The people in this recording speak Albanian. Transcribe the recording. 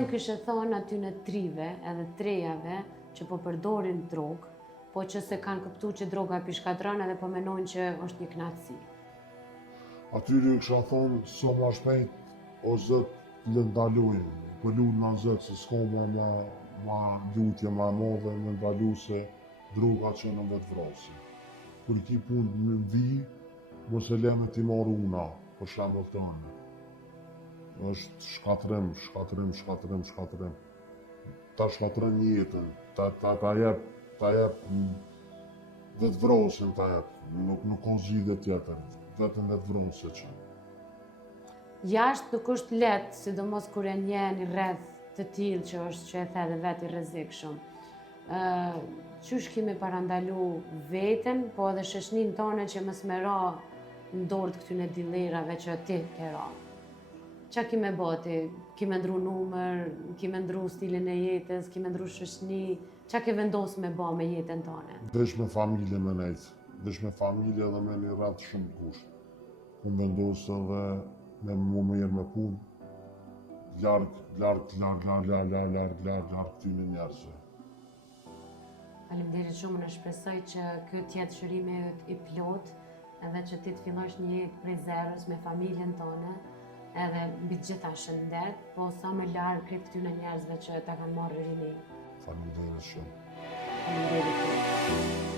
ju kishe thonë aty në trive edhe trejave që po përdorin drogë, po që se kanë kuptu që droga pishkatron edhe po menojnë që është një knatësi? Atyre kësha thonë, so ma shpejt, o Zot lëndalujnë, për lutë na Zot, se s'ka ma lutje ma modhe me ndalu se droga që në vetë vrasi. Kur ki punë në vi, mos e leme ti marrë una, për shembull tënë. Është shkatrim. Ta shkatron jetën, ta jep vetë vrasin ta jep, nuk ka zgjidhje tjetër, vetëm vetë vrasje që. Jashtë nuk është lehtë, sidomos kur e njeh rreth të tillë që është që e the edhe vetë i rrezikshëm. Qysh kemi parandalu veten, po edhe shoqëninë tonë që mos më ra në dorë të këtyne dillerave që ti ke ra? Qa kime boti? Kime ndru numër, kime ndru stilin e jetës, kime ndru shoqëni, qa ke vendos me ba me jetën tone? Vesh me familje me nejtë, vesh me familje dhe me një rrath shumë të kusht. Unë vendos edhe me mu mirë me punë, larg këtyne njerëzve. Faleminderit shumë, në shpresoj që kjo t'jetë shërimi yt i plot, edhe që ti të fillosh një jetë prej zerës me familjen tone, edhe mbi gjitha shëndet, po sa më larg krejt këtyne njerëzve që ta kanë marrë rini. Faleminderit shumë. Faleminderit.